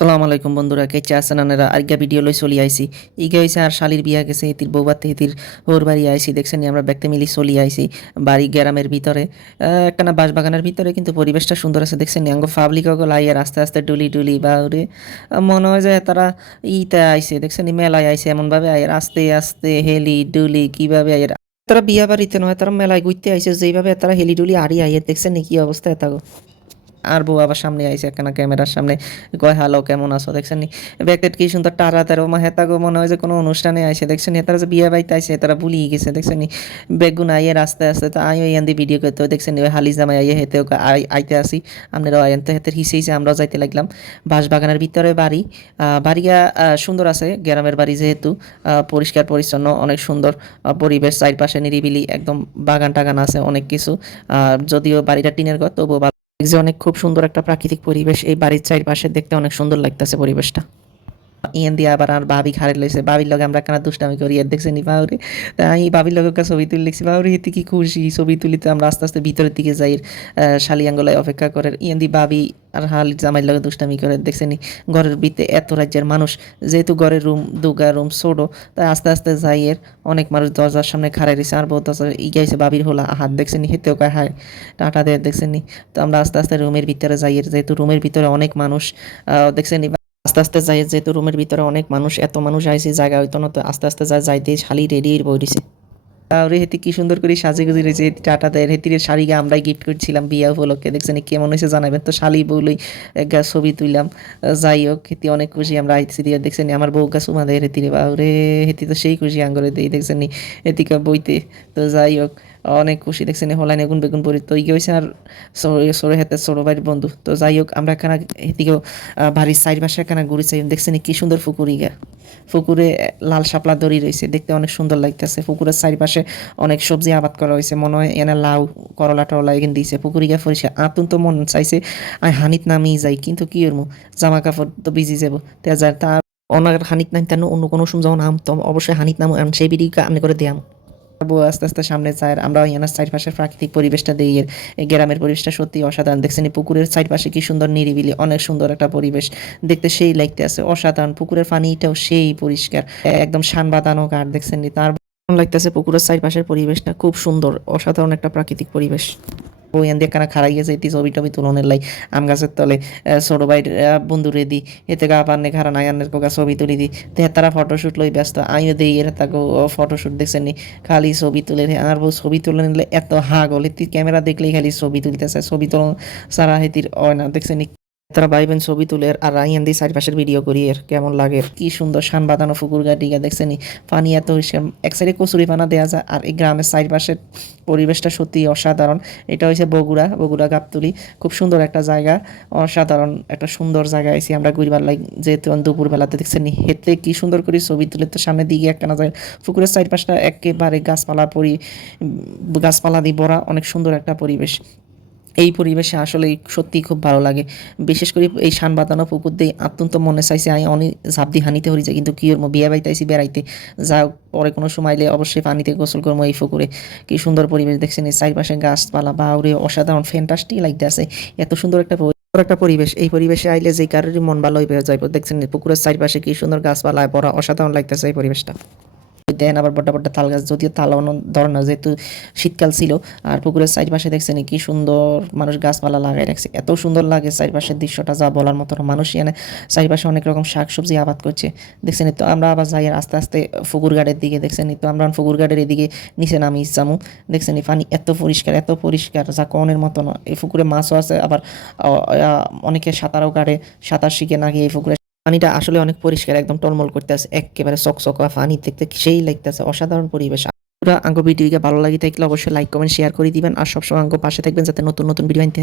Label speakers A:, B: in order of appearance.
A: সালাম আলাইকুম বন্ধুরা, কেচে আছেন আনারা? আজ্ঞা ভিডিও লই চলি আইছি। ইগে হইছে আর শালির বিয়া গেছে এতির বৌবাতে এতির ওর বাড়ি আইছি। দেখছেন আমরা ব্যক্তি মিলি চলি আইছি বাড়ি গ্রামের ভিতরে। একখানা বাঁশবাগানের ভিতরে, কিন্তু পরিবেশটা সুন্দর আছে। দেখছেন পাবলিক অগল আইয়ার আস্তে আস্তে ডুলি ডুলি বা ওরে। মনে হয় যে তারা ইতে আইছে। দেখছেন মেলায় আইছে, এমনভাবে আয়ের আস্তে আস্তে হেলি ডুলি, কীভাবে আয়ের তারা বিয়া বাড়িতে নয়, তারা মেলায় ঘুরতে আইছে। যেইভাবে তারা হেলি ডুলি আড়ি আইয়ে দেখছেন কি অবস্থা এতাগো আর বউ আবার সামনে আইসে একখানা ক্যামেরার সামনে। কয়, হ্যালো, কেমন আছো? দেখছেন নি? ব্যাগটেট কি সুন্দর টারা তারা মা হেতাগো মনে হয় যে কোনো অনুষ্ঠানে আইসে দেখছেন তারা যে বিয়ে বাড়িতে আইছে, তারা ভুলিয়ে গেছে। দেখছেন বেগুন আইয়ে আস্তে আস্তে তো আই ওই আন্দি ভিডিও করতে দেখছেন ওই হালি জামাই আইয়ে হেতে আই, আইতে আসি। আপনারা আইনতে হেতে হিসে আমরাও যাইতে লাগলাম। বাঁশবাগানের ভিতরে বাড়ি। বাড়িয়া সুন্দর আছে। গ্রামের বাড়ি যেহেতু পরিষ্কার, পরিচ্ছন্ন, অনেক সুন্দর পরিবেশ। চারপাশে নিরিবিলি, একদম বাগান টাগান আছে অনেক কিছু। যদিও বাড়িটা টিনের ঘর, তবুও অনেক খুব সুন্দর একটা প্রাকৃতিক পরিবেশ এই বাড়ির চারপাশে দেখতে অনেক সুন্দর লাগতেছে পরিবেশটা। ইয়েন দিয়ে আবার আর ভাবি খারে লইছে। ভাবির লগে আমরা কেনা দুষ্টামি করি এর দেখছে নি বাউরে আমি ভাবির লগে একটা ছবি তুলি লিখছি। বাউরে এতে কি খুশি? ছবি তুলিতে আমরা আস্তে আস্তে ভিতরের দিকে যাই শালিয়াঙ্গলায় অপেক্ষা করে। ইয়েন দি ভাবি আর হাল জামাইর লগে দুষ্টামি করে দেখছে নি? ঘরের ভিতরে এত রাজ্যের মানুষ যেহেতু ঘরের রুম দুগা রুম ছোটো তাই আস্তে আস্তে যাই এর। অনেক মানুষ দরজার সামনে খাড়াই রয়েছে আর বহু বহুত ইগাইছে বাবির হোলা হাত দেখছে নি? হেতেও কয় হায় টাটা দিয়ে দেখছে নি? তো আমরা আস্তে আস্তে রুমের ভিতরে যাই এর। যেহেতু রুমের ভিতরে অনেক মানুষ আহ, দেখছে নি আস্তে আস্তে যাই যেহেতু রুমের ভিতরে অনেক মানুষ, এত মানুষ আইছে জায়গা হইতো না, তো আস্তে আস্তে যা যাইতে শালি রেডি বই দিছে তাহলে হেতি কি সুন্দর করে সাজে গুজে রয়েছে টাটা দেয় হেতির শাড়িকে আমরাই গিফট করছিলাম বিয়া উপলক্ষে, দেখছেন কেমন হয়েছে জানাবেন? তো শালি বউলই এক গা ছবি তুললাম যাই হোক, হেতি অনেক খুশি, আমরা আইসি দিয়ে, দেখছেন আমার বউ গা সুমা দেয় হেতিরে, বাউরে, হেতি তো সেই খুশি আঙ্গরে দিই দেখছেন হেতিকা বইতে, তো যাই হোক অনেক খুশি দেখছেন হলাইন এগুন বেগুন পরি। তো ইয়ে হয়েছে আর সরে হাতে ছোটো বাড়ির বন্ধু। তো যাই হোক আমরা এখানে আহ, বাড়ির সাইড পাশে এখানে ঘুরে চাই দেখছেন কি সুন্দর পুকুরি গা পুকুরে লাল শাপলা দড়ি রয়েছে দেখতে অনেক সুন্দর লাগতেছে। পুকুরের চারিপাশে অনেক সবজি আবাদ করা হয়েছে মনে হয় এনে লাউ করলা টরলা এখানে দিয়েছে পুকুরি গা ফরিসা আতুন তো মন চাইছে আমি হানিত নামিয়ে যাই কিন্তু কি করব? জামা কাপড় তো ভিজি যাব। তে যার তার অনার হানিত নাম তেন অন্য কোনো সময় যখন নামতাম অবশ্যই হানিত নাম সেই বিড়ি আনে করে দিয়াম। বউ আস্তে আস্তে সামনে চায় আমরা ইয়ানার পাশের প্রাকৃতিক পরিবেশটা দিই গ্রামের পরিবেশটা সত্যি অসাধারণ। দেখছেন পুকুরের পাশে কি সুন্দর নিরিবিলি, অনেক সুন্দর একটা পরিবেশ। দেখতে সেই লাগতে আছে, অসাধারণ। পুকুরের পানিটাও সেই পরিষ্কার, একদম শান বাঁধানো কাঠ দেখছেন তার লাগতেছে পুকুরের সাইড পাশের পরিবেশটা খুব সুন্দর, অসাধারণ একটা প্রাকৃতিক পরিবেশ। বই এন দিয়ে কানা খারাই গেছে এটি ছবি টবি তুলনের লাই, আম গাছের তলে ছোট ভাই বন্ধু রেদি এতে গা পান্নে খারা নাই আনের কোকা ছবি তুলি দি, তে তারা ফটোশ্যুট লই ব্যস্ত, আইও দেই, এর তাকে ফটোশ্যুট দেখছেন নি, খালি ছবি তুলে আর বউ ছবি তুলে নিলে এত হাগল এটি ক্যামেরা দেখলেই খালি ছবি তুলতেছে, ছবি তুলন সারা হেতির হয় না দেখছেন নি তারা ভাইবেন ছবি তুলে আর আইয়ান দিয়ে চারিপাশের ভিডিও করি, এর কেমন লাগে? কি সুন্দর শান বাঁধানো ফুকুর গাটিকা দেখছেন পানি এত এক সাইডে কচুরি পানা দেওয়া যায় আর এই গ্রামের চারিপাশের পরিবেশটা সত্যি অসাধারণ। এটা হচ্ছে বগুড়া বগুড়া গাবতুলি। খুব সুন্দর একটা জায়গা, অসাধারণ একটা সুন্দর জায়গা আইসি আমরা ঘুরবার লাগ যেহেতু দুপুরবেলাতে দেখছেন হেতে কি সুন্দর করে ছবি তুলে তো সামনের দিকে একটা না যায়। পুকুরের চারিপাশটা একেবারে গাছপালা পরি গাছপালা দিয়ে ভরা, অনেক সুন্দর একটা পরিবেশ। এই পরিবেশে আসলে সত্যিই খুব ভালো লাগে। বিশেষ করে এই শান বাঁধানো পুকুর দিয়ে আত্মন্ত মনে চাইছে আমি অনেক ঝাঁপ দিয়ে হানিতে হরিছে কিন্তু কি ওর বিয়ে বাড়িতে আইসি বেড়াইতে। যা পরে কোনো সময় এলে অবশ্যই পানিতে গোসল করব এই পুকুরে। কি সুন্দর পরিবেশ দেখছেন এই চারিপাশে গাছপালা, বাউরে, অসাধারণ ফ্যান্টাস্টি লাগতে আছে। এত সুন্দর একটা একটা পরিবেশ। এই পরিবেশে আইলে যে কারোরই মন ভালো হয়ে যাইব। দেখছেন পুকুরের চারিপাশে কি সুন্দর গাছপালায় ভরা অসাধারণ লাগতেছে এই পরিবেশটা। দেন, আবার বড় বড় তাল গাছ, যদিও তাল অন্য ধরনের, যেহেতু শীতকাল ছিল। আর পুকুরের চারিপাশে দেখছেন কি সুন্দর মানুষ গাছপালা লাগাই রাখছে। এত সুন্দর লাগে চারিপাশের দৃশ্যটা, যা বলার মতো না। মানুষ এনে চারিপাশে অনেক রকম শাকসবজি আবাদ করছে। দেখছেন তো, আমরা আবার যাই আস্তে আস্তে ফুকুর গাড়ের দিকে। দেখছেন তো, আমরা ফুকুর গাড়ের এদিকে নিচে নামি ইচ্ছামু দেখছেন পানি এত পরিষ্কার এত পরিষ্কার, যা কনের মতো না। এই পুকুরে মাছও আছে, আবার অনেকে সাঁতারও কাটে, সাঁতার শিখে নাকি এই পুকুরে পানিটা আসলে অনেক পরিষ্কার, একদম টলমল করতে আছে একেবারে চকচকা পানি, দেখতে সেই লাগতেছে, অসাধারণ পরিবেশ। পুরা আঙ্গ ভিডিওকে ভালো লাগে থাকলে অবশ্যই লাইক কমেন্ট শেয়ার করে দিবেন, আর সবসময় আঙ্গ পাশে থাকবেন যাতে নতুন নতুন ভিডিও আনতে